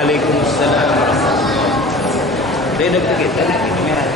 Waalaikumsalam warahmatullahi wabarakatuh. Hidup kita ini merah.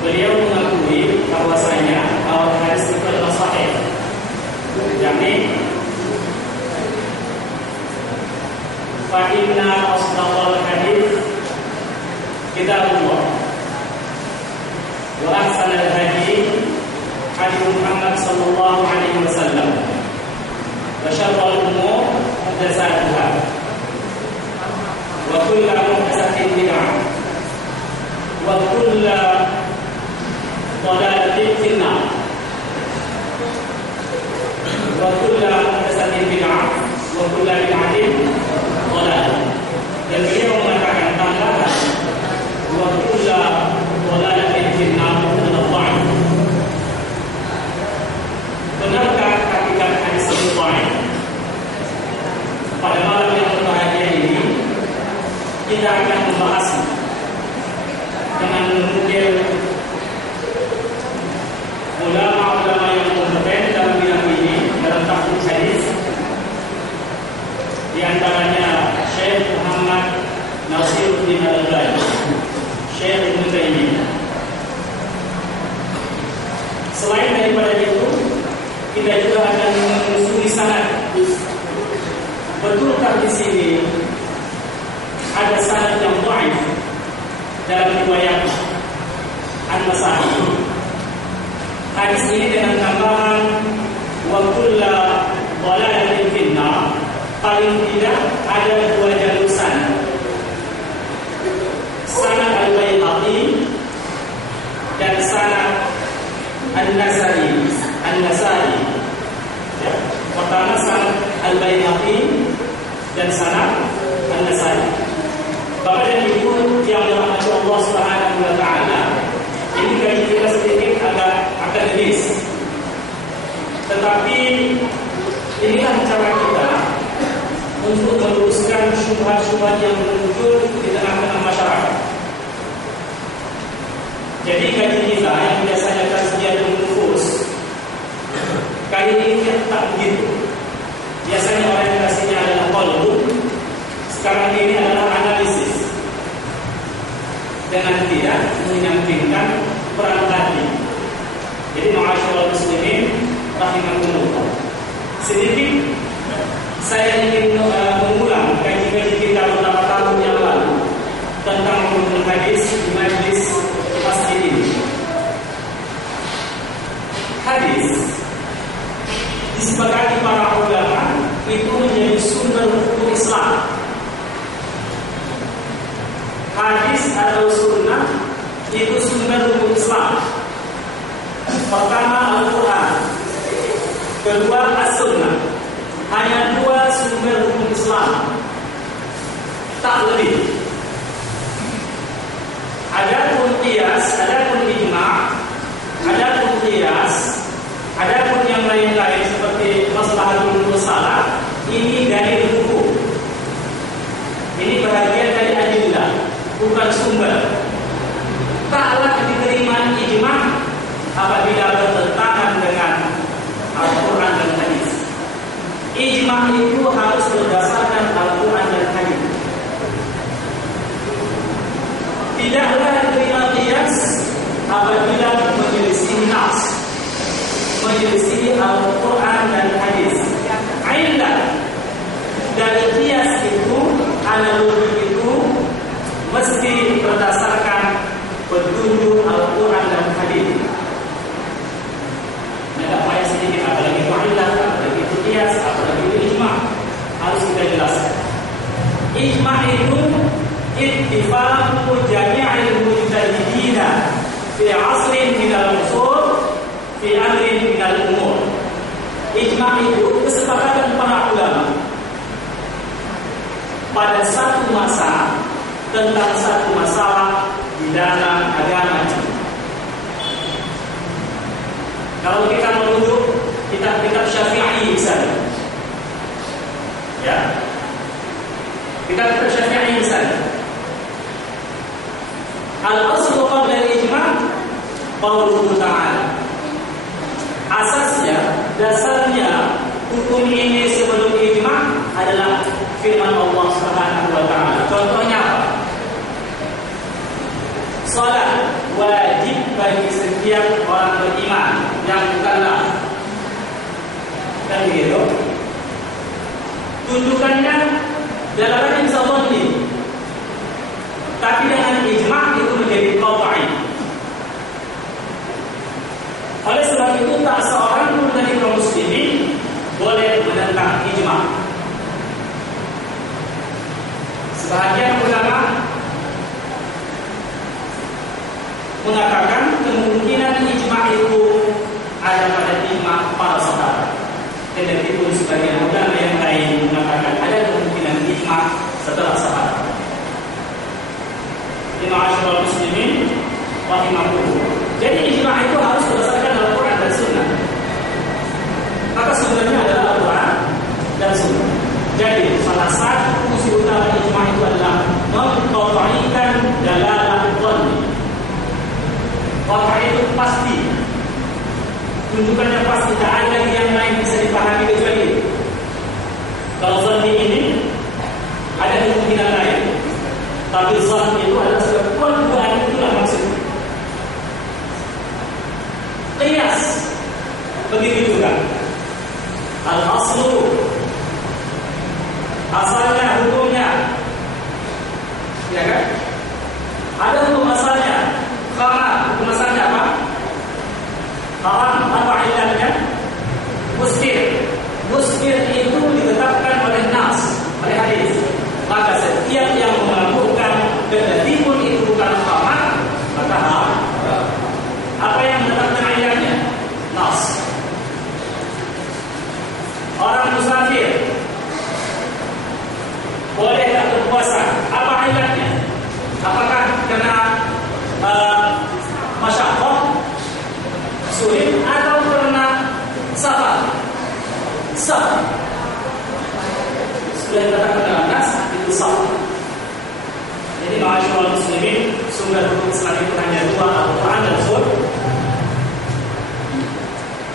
Beliau mengakui bahwasanya hadis itu adalah sahih, yakni fa inna asdaqal hadits kitabullah wa ahsanal hadi hadi Muhammad sallallahu alaihi wasallam wa syarrul umur muhdatsatuha wa kullu muhdatsatin bid'ah wa kullu dhalalatin finnar wa kullu muhdatsatin bid'ah wa kullu bid'atin dhalalah. Dan beliau mengatakan tambahan wa kullu dhalalatin finnar adalah benarkah hakikat hadis ini dhaif? Pada malam yang berbahagia ini kita akan membahas dengan menukil ulama-ulama yang kompeten dalam bidang ini dalam tahqiq hadis, di antaranya Syekh Muhammad Nasiruddin Al-Albani. dalam riwayat An-Nasa'i. Hadis ini dengan tambahan wa kullu dhalalatin finnar, paling tidak ada 2 jalur sanad. Sanad Al-Baihaqi dan sanad An-Nasa'i. Ya. Pertama sanad Al-Baihaqi dan sanad An-Nasa'i. Bapak dan Ibu yang dirahmati Allah Subhanahu wa taala, ini gaji kita sedikit agak akademis. Tetapi inilah cara kita untuk meluruskan syubhat-syubhat yang muncul di tengah-tengah masyarakat. Jadi gaji kita yang biasanya tasbih dan nufus, kali ini tak begitu. Biasanya orientasinya adalah qalbu, sekarang ini adalah analisis, dengan tidak menyampingkan peran hati. Jadi ma'asyiral muslimin rahimakumullah, sedikit saya ingin mengulang kaji-kaji kita beberapa tahun yang lalu tentang ulumul hadis di majlis masjid ini. Hadis disepakati para ulama itu menjadi sumber hukum Islam. Hadis atau sunnah itu sumber hukum Islam. Pertama Al-Quran, kedua As-Sunnah. Hanya 2 sumber hukum Islam, tak lebih. Adapun qiyas, adapun ijma', adapun qiyas, adapun yang lain-lain seperti maslahatul mursalah, ini dari hukum. Ini bahagian dari adillah, bukan sumber. Taklah diterima ijma' apabila bertentangan dengan Al-Quran dan hadis. Ijma' itu harus berdasarkan Al-Quran dan hadis. Tidaklah diterima qiyas apabila menyelisih nas, menyelisih Al-Quran dan hadis. Illah dari qiyas itu, analogi itu mesti berdasarkan petunjuk Al-Quran dan hadis. Tidak payah sedikit, apalagi itu illah, apalagi itu qiyas, apalagi itu ijma', harus kita jelaskan. Ijma' itu ittifaqu jami'il mujtahidin fi 'asrin min al-usul fi amrin min al-umur. Ijma' itu kesepakatan para ulama pada satu masa tentang satu masalah di dalam agama. Kalau kita merujuk kitab-kitab Syafi'i misalnya, ya, kitab Syafi'i misalnya, al-aslu qabla al-ijma' qauluhu ta'ala. Asasnya, dasarnya hukum ini sebelum ijma' adalah firman Allah Subhanahu wa taala. Contohnya apa? Salat wajib bagi setiap orang beriman yang mukallaf. Kan begitu? Tuntukannya dalam bisa dhanni, tapi dengan ijma' itu menjadi qat'i. Oleh sebab itu tak seorang pun dari kaum muslimin boleh menentang ijma'. Sebagian ulama mengatakan kemungkinan ijma' itu ada pada ijma' para sahabat. Tetapi pun sebagian ulama yang lain mengatakan ada kemungkinan ijma' setelah sahabat. Ma'asyiral muslimin rahimakumullah. Jadi ijma' itu harus berdasarkan Al-Quran dan Sunnah. Maka sebenarnya adalah Al-Quran dan Sunnah. Jadi salah satu fungsi utama ijma' itu adalah mengqat'ihkan dalalah dhanni. Qat'i itu pasti, tuntukannya pasti, tak ada lagi yang lain bisa dipahami kecuali itu. Kalau dhanni ini ada kemungkinan lain, tapi dhanni itu adalah sebuah dugaan, itulah maksudnya. Qiyas begitu juga. Al-aslu, asalnya hukumnya, ya kan? Ada hukum ilatnya? Apakah karena masyaqqah, sulit, atau karena safar? Safar. Sudah dikatakan dalam nas itu safar. Jadi ma'asyiral muslimin, sumber hukum Islam itu hanya dua, Al-Quran dan Sunnah.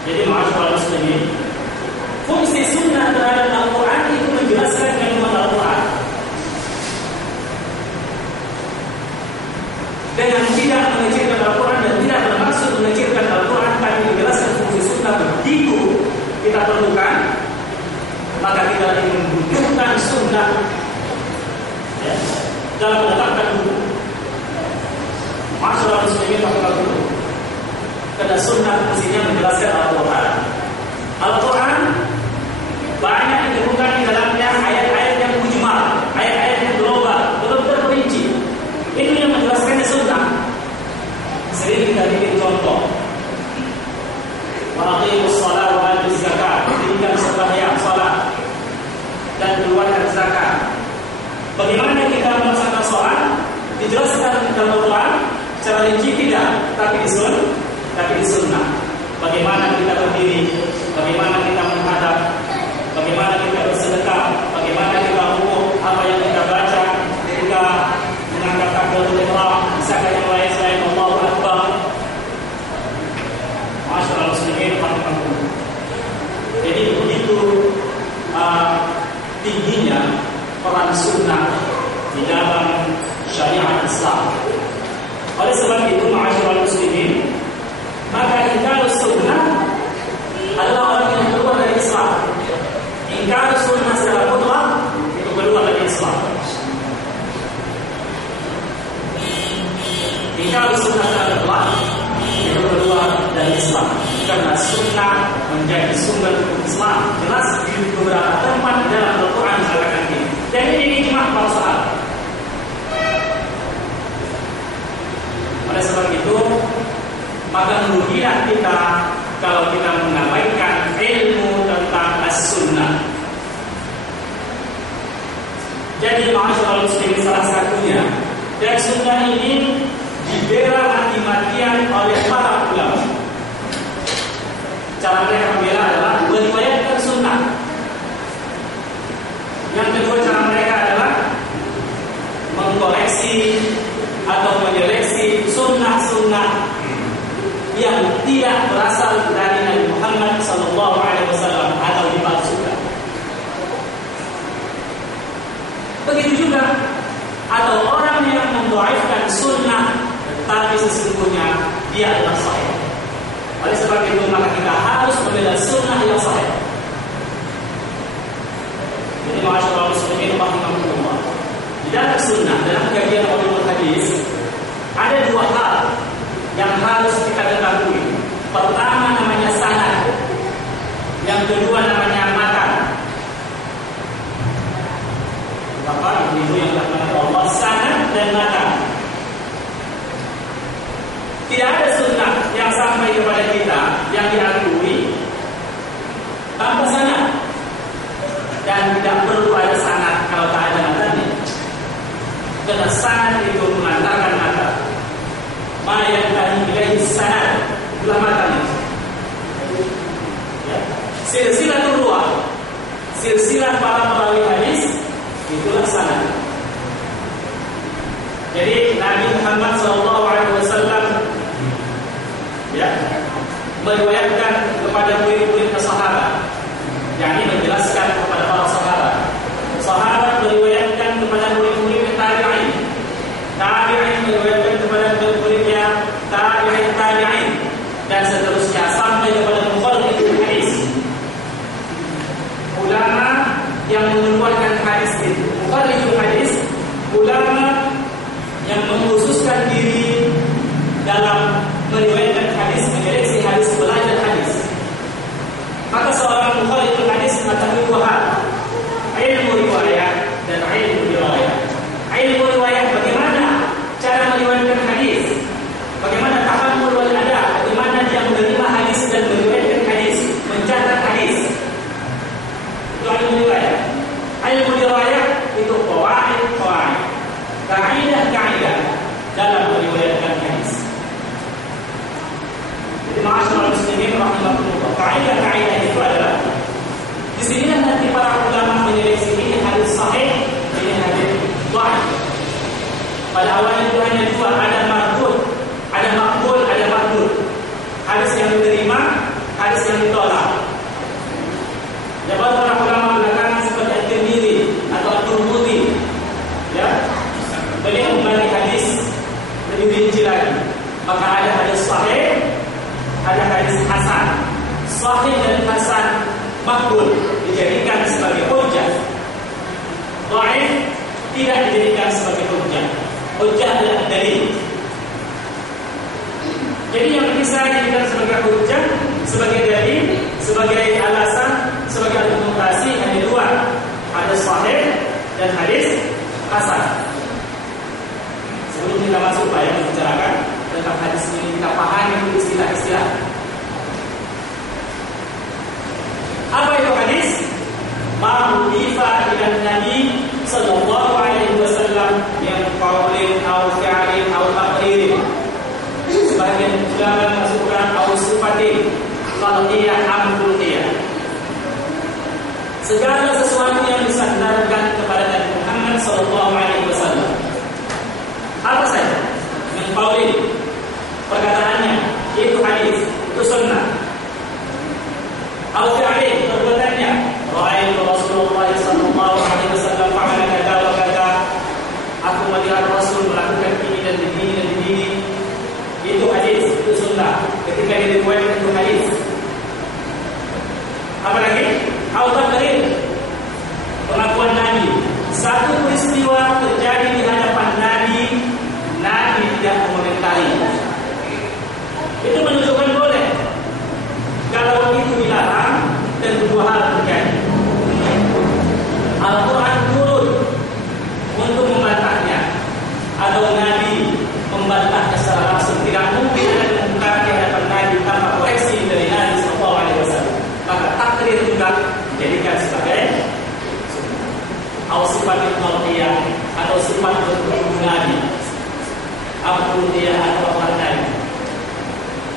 Jadi ma'asyiral muslimin, fungsi sunnah terhadap Al-Quran itu menjelaskan kandungan Al-Quran. Dengan tidak mengecilkan Al-Quran dan tidak bermaksud mengecilkan Al-Quran, tapi menjelaskan fungsi sunnah begitu kita perlukan, maka kita lagi membutuhkan sunnah ya, dalam menetapkan hukum. Ma'asyiral muslimin rahimahullah, karena sunnah fungsinya menjelaskan Al-Quran. Al-Quran banyak ditemukan di dalamnya ayat-ayat yang mujmal, ayat-ayat yang global, belum terperinci. Itu yang menjelaskannya sunnah. Sering kita bikin contoh. Wa aqimus shalah wa atuz zakat, dirikan sembahyang salat dan keluarkan zakat. Bagaimana kita melaksanakan salat? Dijelaskan dalam Al-Quran secara rinci tidak, tapi di sunnah. Bagaimana kita berdiri, bagaimana kita menghadap, bagaimana kita bersedekah, bagaimana kita rukuk, apa yang kita baca ketika mengangkat takbiratul ihram, bisakah yang lain selain Allahu Akbar. Ma'asyiral muslimin rahimahullah. Jadi begitu tingginya peran sunnah di dalam syariat Islam. Oleh sebab itu ma'asyiral muslimin, maka ingkar sunnah adalah orang yang keluar dari Islam. Ingkar sunnah secara mutlak itu keluar dari Islam. Ingkar sunnah secara mutlak itu keluar dari Islam. Karena sunnah menjadi sumber Islam. Jelas di beberapa tempat dalam Al-Quran dikatakan ini. Dan ini ijma' para sahabat. Oleh sebab itu, maka merugilah kita kalau kita mengabaikan ilmu tentang as-sunnah. Jadi ma'asyiral muslimin, salah satunya, dan sunnah ini dibela mati-matian oleh para ulama. Cara mereka membela adalah meriwayatkan sunnah. Yang kedua, cara mereka adalah mengkoleksi atau menyeleksi sunnah-sunnah yang tidak berasal dari Nabi Muhammad SAW atau dipalsukan. Begitu juga atau orang yang mendhaifkan sunnah tapi sesungguhnya dia adalah sahih. Oleh sebab itu maka kita harus membela sunnah yang sahih. Jadi ma'asyiral muslimin rahimahumullah, di dalam sunnah, dalam kajian ulumul hadis ada dua hal yang harus kita ketahui. Pertama namanya sanad, yang kedua namanya matan. Bapak Ibu yang dirahmati Allah, sanad dan matan. Tidak ada sunnah yang sampai kepada kita yang diakui tanpa sanad, dan tidak perlu ada sanad kalau tak ada matannya. Karena sanad itu mengantarkan matan. Ma yang tadi ilaihi sanad, itulah matanya. Ya. Silsilah ruwah, silsilah para perawi hadis, itulah sanad. Jadi Nabi Muhammad SAW ya meriwayatkan kepada murid-murid sahabat, yakni menjelaskan kepada para sahabat. Sahabat meriwayatkan kepada murid-murid tabi'in. Tabi'in meriwayatkan kepada murid-muridnya tabi'in, dan seterusnya sampai kepada mukhaliful hadis. Ulama yang mengeluarkan hadis itu, mukhaliful hadis, ulama yang mengkhususkan diri dalam meriwayatkan hadis, menyeleksi hadis, belajar hadis. Pada awalnya itu hanya dua, ada mardud, ada makbul, ada mardud. Hadis yang diterima, hadis yang ditolak. Dapat para ulama belakangan seperti At-Tirmidzi atau At-Tirmidzi, ya, beliau membagi hadis lebih rinci lagi. Maka ada hadis sahih, ada hadis hasan. Sahih dan hasan makbul dijadikan sebagai hujjah. Dhaif tidak dijadikan sebagai hujjah. Hujjah adalah dalil. Jadi yang bisa dijadikan sebagai hujjah, sebagai dalil, sebagai alasan, sebagai argumentasi hanya dua, hadis sahih dan hadis hasan. Sebelum kita masuk Pak yang membicarakan tentang hadis ini, kita pahami istilah-istilah. Apa itu hadis? Ma'udifa ila Nabi sallallahu alaihi wasallam yang qaulin aw fi'lin aw taqririn. Sebagian ulama masukkan aw sifatin qalbiyah amruliyah. Segala sesuatu yang disandarkan kepada Nabi Muhammad sallallahu alaihi wasallam. Apa saja? Min qaulin, perkataannya, itu hadis, itu sunnah. Aw fi'lin, perbuatannya, ra'aitu Rasulullah sallallahu alaihi wasallam fa'ala kadza wa kadza. Aku melihat Rasul melakukan ini dan begini dan begini. Itu hadis, itu sunnah. Ketika diriwayatkan itu hadis. Apa lagi? Aw taqrir, pengakuan Nabi. Satu peristiwa terjadi di hadapan Nabi, Nabi tidak mengomentari. Itu menunjukkan boleh. Kalau itu dilarang dan dua hal terjadi. Al-Quran turun untuk membantahnya, atau Nabi membantahnya secara langsung. Tidak mungkin ada pembukaan di hadapan Nabi tanpa koreksi dari Nabi sallallahu alaihi wasallam. Maka takrir juga dijadikan sebagai sifat al-qalbiyah atau sifat Nabi, al-qalbiyah atau al-Nabi.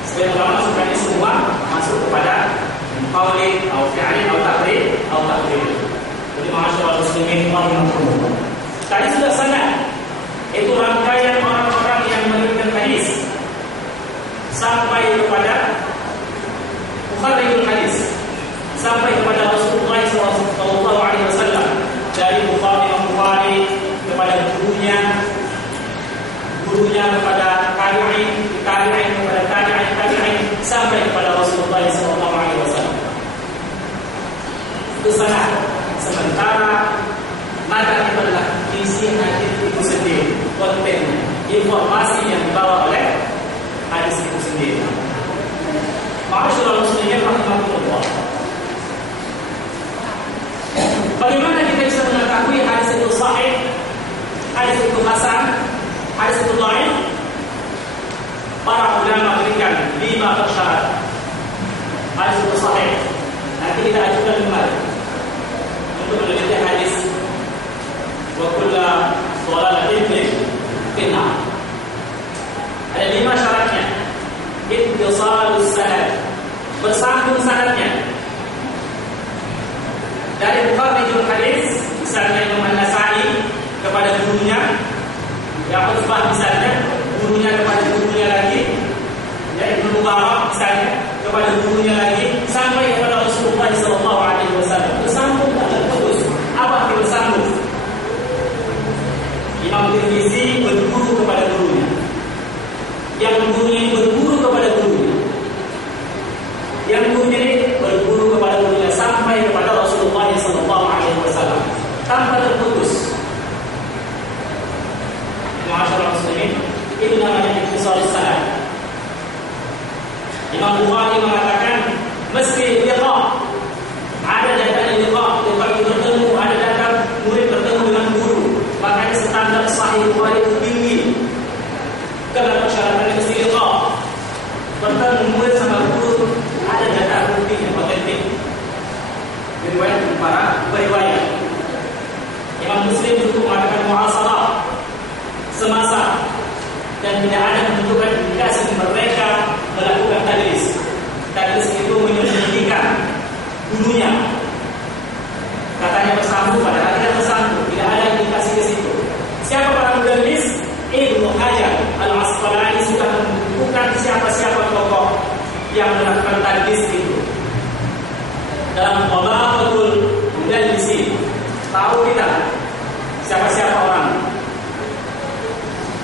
Sebagai ulama masukkan semua masuk kepada qaulin atau fi'lin atau taqrir atau taqrir. Jadi ma'asyiral muslimin rahimahumullah. Tadi sudah sanad, itu rangkaian orang-orang yang meriwayatkan hadis sampai kepada Bukhari hadis, sampai kepada Rasulullah sallallahu alaihi wasallam, dari Bukhari kepada gurunya kepada tabi'in kepada tabi'in sampai kepada Rasulullah sallallahu alaihi wasallam. Itu sanad. Sementara mata itu adalah isi hadis itu sendiri, kontennya, informasi yang dibawa oleh hadis itu sendiri. Ma'asyiral muslimin rahimahumullah. Bagaimana kita bisa mengetahui hadis itu sahih, hadis itu hasan, hadis itu dhaif? Para ulama berikan 5 persyarat hadis itu sahih. Nanti kita ajukan kembali untuk meneliti hadis wa kullu dhalalatin finnar. Ada 5 syaratnya. Ittisalus sanad, bersambung sanadnya. Dari Bukhari hadis, misalnya Imam An-Nasa'i kepada gurunya, ya Utsbah misalnya, gurunya kepada gurunya lagi, ya Ibnu Mubarak misalnya kepada gurunya lagi, sampai kepada Rasulullah sallallahu alaihi wasallam. Bersambung dan terus. Apa arti bersambung? Imam Tirmizi berguru kepada gurunya, yang gurunya ini berguru kepada gurunya, yang gurunya ini berguru kepada gurunya sampai kepada Rasulullah sallallahu alaihi wasallam tanpa terputus. Ma'asyiral muslimin, itu namanya ittisalus sanad. Imam Bukhari mengatakan mesti liqa, ada datang liqa itu bertemu, ada datang murid bertemu dengan guru. Makanya standar sahih Bukhari itu tinggi. Karena persyaratan mesti liqa, bertemu murid sama guru, ada data bukti yang otentik. Riwayat para periwayat. Imam Muslim juga mengatakan muhasabah semasa, dan tidak ada menunjukkan indikasi mereka melakukan tadlis. Tadlis itu menyembunyikan gurunya. Katanya bersambung, padahal tidak bersambung. Tidak ada indikasi ke situ. Siapa para mudallis? siapa-siapa orang.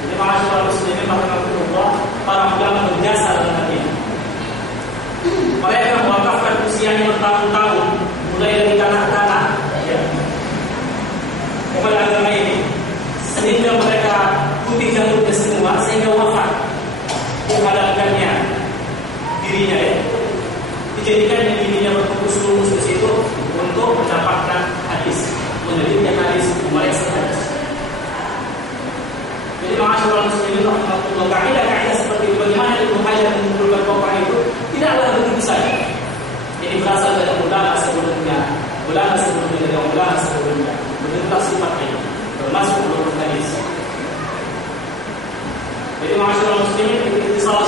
Jadi masyarakat muslimin rahimahullah, para ulama berjasa dalam ini. Mereka mewakafkan usianya bertahun-tahun, mulai dari kanak-kanak ya, kepada agama ini, sehingga mereka putih jantungnya semua, sehingga wafat menghadapkannya dirinya ya. Dijadikan dirinya berfokus lurus di situ untuk mendapatkan hadis, meneliti hadis, memeriksa hadis. Jadi masyarakat muslimin rahimahullah, kaidah-kaidah seperti bagaimana Ibnu Hajar mengumpulkan pokok itu tidaklah begitu saja. Ini berasal dari ulama sebelumnya, ulama sebelumnya, bentuk sifatnya termasuk ulama hadis. Jadi masyarakat muslimin itu salah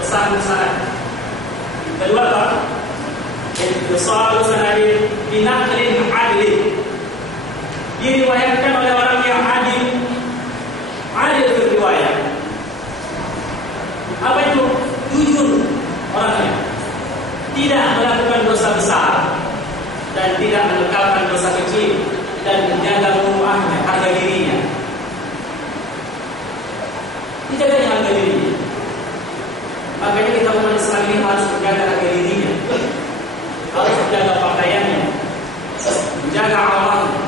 satu sanad. Kedua apa? Ittisal sanadin binaqlin adil. Diriwayatkan oleh orang yang adil berriwayat. Apa itu? Jujur orangnya, tidak melakukan dosa besar dan tidak menekalkan dosa kecil, dan menjaga muruahnya, harga dirinya. Dijaganya harga dirinya. Makanya kita umat Islam ini harus menjaga harga dirinya, harus menjaga pakaiannya, menjaga awalnya.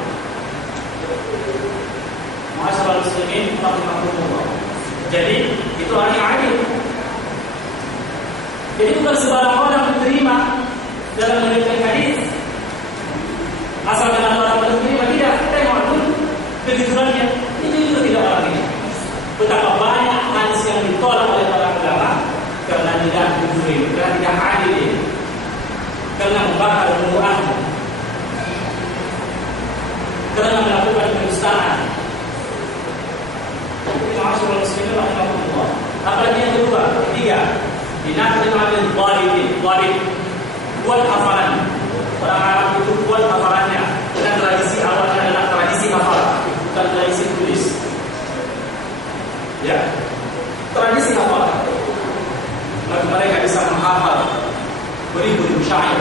Masyaallah muslimin rahimahullah. Jadi itu orang yang adil. Jadi bukan sembarang orang diterima dalam meneliti hadis. Asal dengan orang menerima tidak, tengok dulu kejujurannya. Itu juga tidak orang ini. Betapa banyak hadis yang ditolak oleh para ulama karena tidak jujur, karena tidak adil, karena membakar muruahnya, karena melakukan kedustaan. Masyaallah muslimin rahimahullah. Apalagi yang kedua, ketiga, binaqli ma'al dhalibin. Buat hafalan. Orang Arab itu buat hafalannya. Dan tradisi awalnya adalah tradisi hafalan, bukan tradisi tulis. Ya, tradisi hafalan. Bagi mereka bisa menghafal beribu-ribu syair.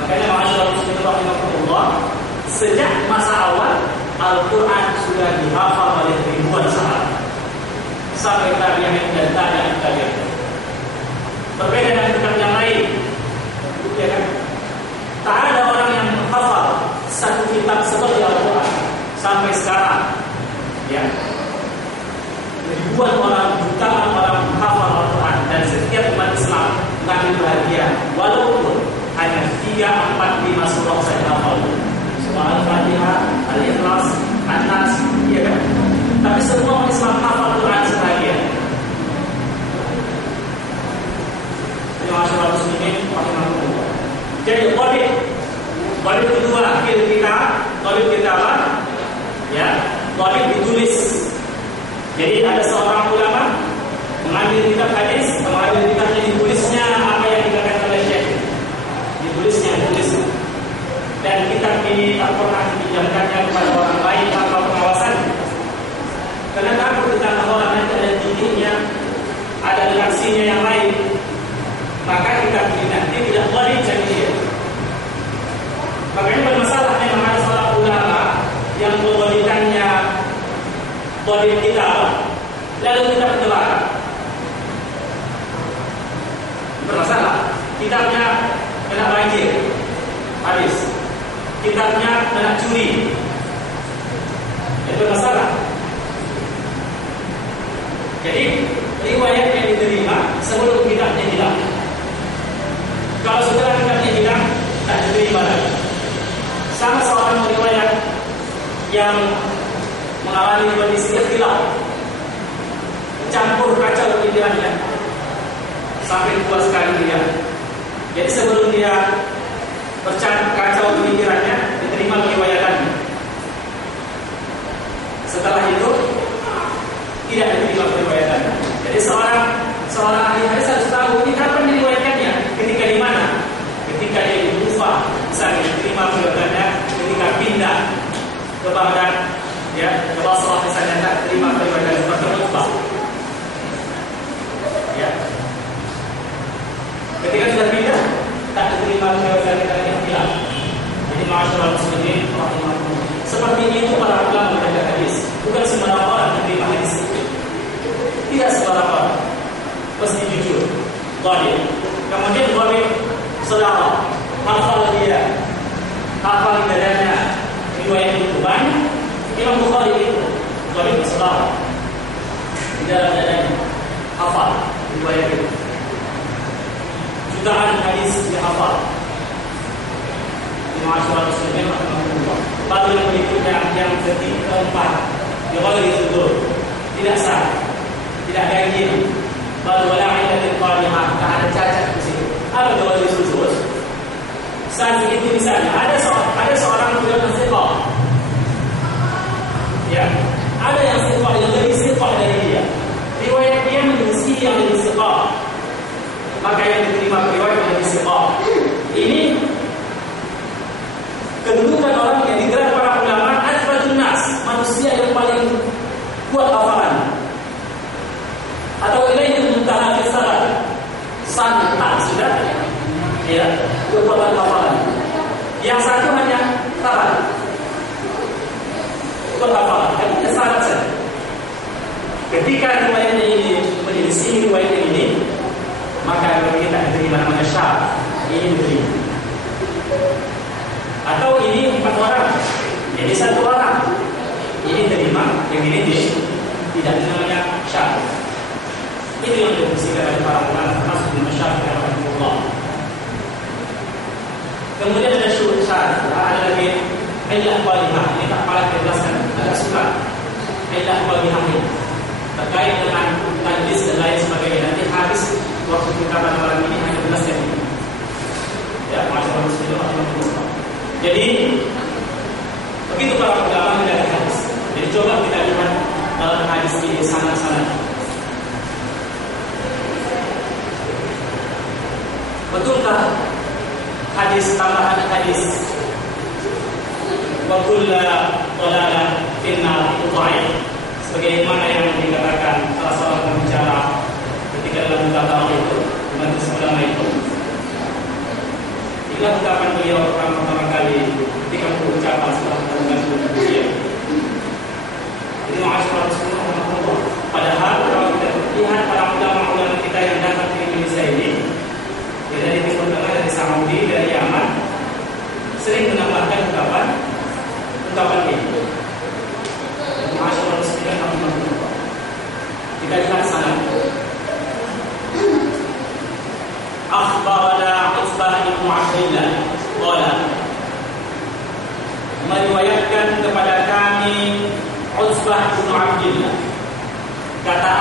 Makanya masyaallah muslimin rahimahullah, sejak masa awal Al-Quran sudah dihafal oleh ribuan sahabat sampai tabi'in dan tabi'in. Berbeda dengan kitab yang lain, ya kan? Tak ada orang yang menghafal satu kitab seperti Al-Quran sampai sekarang. Ya, ribuan orang, jutaan orang menghafal Al-Quran, dan setiap umat Islam mengambil bahagia, walaupun hanya 3, 4, 5 surah saja hafal. Al-Fatihah, Al-Ikhlas, An-Nas, ya kan? Tapi semua orang Islam hafal Quran sebagian. Masyaallah muslimin rahimahullah. Jadi Qalib kedua Qalib kita apa? Ya, Qalib ditulis. Jadi ada seorang ulama mengambil kitab hadis, mengambil kitabnya, ditulisnya apa yang dikatakan oleh Syekh. Ditulisnya. Dan kitab ini tak pernah dipinjamkannya kepada orang lain tanpa pengawasan. Karena takut kita orang nanti ada titiknya, ada redaksinya yang lain, maka kitab ini nanti tidak boleh jadi dia. Makanya bermasalah memang ada seorang ulama yang memberikannya boleh kitab, lalu kita berkelak. Bermasalah, kitabnya kena banjir, habis. Kitabnya kena curi, itu masalah. Jadi riwayat yang diterima sebelum kitabnya hilang. Kalau setelah kitabnya hilang, tak diterima lagi. Sama seorang riwayat yang mengalami kondisi ikhtilaf, campur kacau pikirannya sampai puas sekali dia. Jadi sebelum dia kacau pemikirannya, diterima riwayatannya. Setelah itu tidak diterima riwayatannya. Jadi seorang ahli hadis harus tahu ini kapan diriwayatkannya, ketika di mana. Ketika dia di Kufah, misalnya diterima riwayatannya ketika pindah ke Baghdad, ya, ke Basrah misalnya, tak terima riwayatannya seperti Kufah. Ya. Ketika sudah pindah, tak diterima riwayatannya yang hilang. Jadi masyaallah muslimin rahimahullah. Seperti Saat itu misalnya ada seorang ulama siqah. Ya, ada yang siqah yang lebih siqah dari dia. Riwayat dia menyisi yang lebih siqah. Maka yang diterima riwayat yang lebih siqah. Ini kedudukan orang yang digelar para ulama asbatun nas, manusia yang paling kuat hafalan. Atau ilaihi muntaha fi salat. Sanad sudah. Ya, kekuatan hafalan. Yang satu hanya salat. Kuat hafalan, hanya salat saja. Ketika riwayat ini menyelisih riwayat ini, maka kita diterima namanya syadz. Ini diterima. Atau ini 4 orang, jadi 1 orang. Ini terima, yang ini tidak namanya syadz. Itu yang dibuktikan oleh para ulama termasuk Imam Syafi'i rahimahullah. Kemudian ada syurut syadz, ada lagi illah walihah. Ini tak malah dijelaskan agak surat. Illah walihah ini terkait dengan tajwid dan lain sebagainya. Nanti habis waktu kita pada malam ini hanya jelaskan ini. Ya, masyaallah bismillah. Jadi begitu para ulama dari hadis. Jadi coba kita lihat dalam hadis ini sanad-sanad. Betulkah hadis tambahan hadis wa kullu dhalalah finnar itu dhaif? Sebagaimana yang dikatakan salah seorang pembicara ketika dalam mukabara itu, majelis ulama itu. Inilah ucapan beliau pertama kali ketika berucapan setelah mendengar beliau. Ini ma'asyarah Rasulullah. Padahal kalau kita lihat para ulama-ulama kita yang datang ke Indonesia ini, dari Timur Tengah, dari Saudi, dari Yaman, sering menambahkan ungkapan ini. Ma'asyarah Rasulullah. Kita lihat sana. Akhbarana Utsbah bin Abdillah qala, meriwayatkan kepada kami Utsbah bin Abdillah, kata